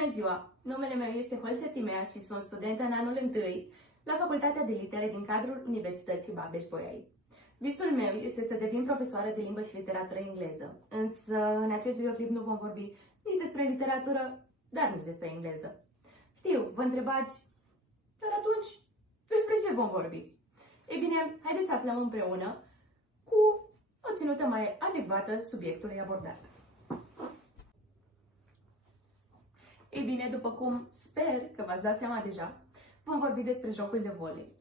Bună ziua! Numele meu este Holse Timea și sunt studentă în anul 1 la Facultatea de Litere din cadrul Universității Babeș-Bolyai. Visul meu este să devin profesoară de limbă și literatură engleză, însă în acest videoclip nu vom vorbi nici despre literatură, dar nici despre engleză. Știu, vă întrebați, dar atunci despre ce vom vorbi? Ei bine, haideți să aflăm împreună cu o ținută mai adecvată subiectului abordat. Ei bine, după cum sper că v-ați dat seama deja, vom vorbi despre jocul de volei.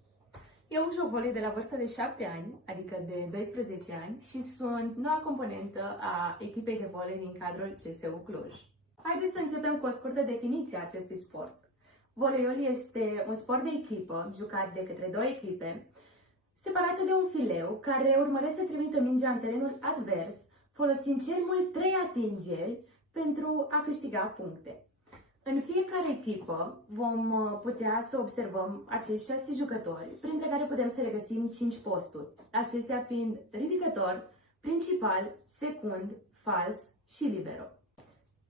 Eu joc volei de la vârsta de 7 ani, adică de 12 ani, și sunt noua componentă a echipei de volei din cadrul CSU Cluj. Haideți să începem cu o scurtă definiție a acestui sport. Voleiul este un sport de echipă, jucat de către două echipe, separate de un fileu care urmăresc să trimită mingea în terenul advers, folosind cel mult 3 atingeri pentru a câștiga puncte. În fiecare echipă vom putea să observăm acești 6 jucători, printre care putem să regăsim 5 posturi, acestea fiind ridicător, principal, secund, fals și libero.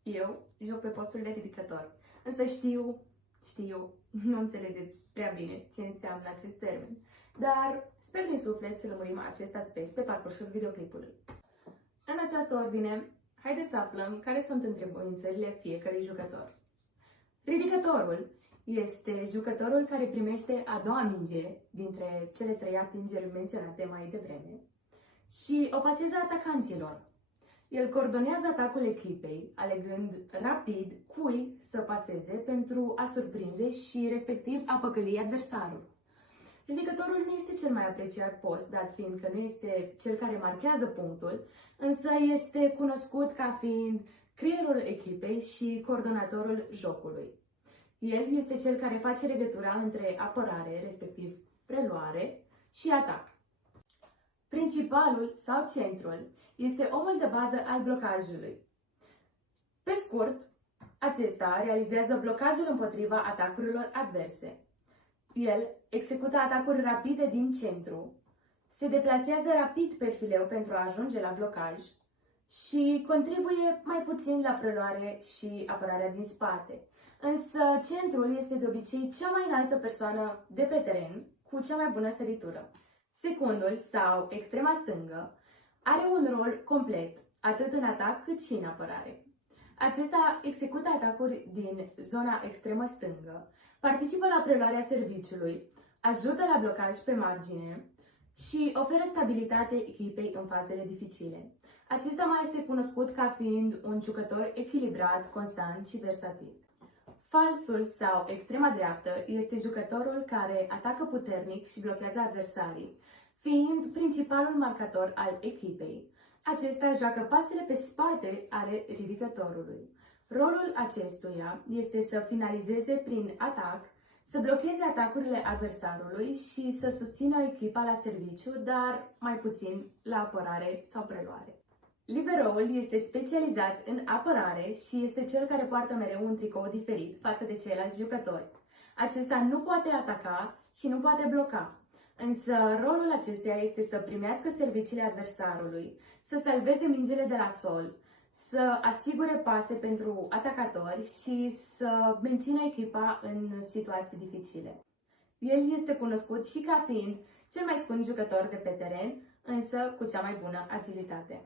Eu joc pe postul de ridicător, însă știu, nu înțelegeți prea bine ce înseamnă acest termen, dar sper din suflet să lămurim acest aspect pe parcursul videoclipului. În această ordine, haideți să aflăm care sunt întrebările fiecărui jucător. Ridicătorul este jucătorul care primește a doua minge dintre cele 3 atingeri menționate mai devreme și o pasează atacanților. El coordonează atacul echipei, alegând rapid cui să paseze pentru a surprinde și respectiv a păcăli adversarul. Ridicătorul nu este cel mai apreciat post, dat fiind că nu este cel care marchează punctul, însă este cunoscut ca fiind creierul echipei și coordonatorul jocului. El este cel care face legătura între apărare, respectiv preluare, și atac. Principalul sau centrul este omul de bază al blocajului. Pe scurt, acesta realizează blocajul împotriva atacurilor adverse. El execută atacuri rapide din centru, se deplasează rapid pe fileu pentru a ajunge la blocaj și contribuie mai puțin la preluare și apărarea din spate. Însă centrul este de obicei cea mai înaltă persoană de pe teren cu cea mai bună săritură. Secundul sau extrema stângă are un rol complet, atât în atac cât și în apărare. Acesta execută atacuri din zona extremă stângă, participă la preluarea serviciului, ajută la blocaj pe margine și oferă stabilitate echipei în fazele dificile. Acesta mai este cunoscut ca fiind un jucător echilibrat, constant și versatil. Falsul sau extrema dreaptă este jucătorul care atacă puternic și blochează adversarii, fiind principalul marcator al echipei. Acesta joacă pasele pe spate ale ridicătorului. Rolul acestuia este să finalizeze prin atac, să blocheze atacurile adversarului și să susțină echipa la serviciu, dar mai puțin la apărare sau preluare. Liberoul este specializat în apărare și este cel care poartă mereu un tricou diferit față de ceilalți jucători. Acesta nu poate ataca și nu poate bloca, însă rolul acestuia este să primească serviciile adversarului, să salveze mingele de la sol, să asigure pase pentru atacatori și să mențină echipa în situații dificile. El este cunoscut și ca fiind cel mai scund jucător de pe teren, însă cu cea mai bună agilitate.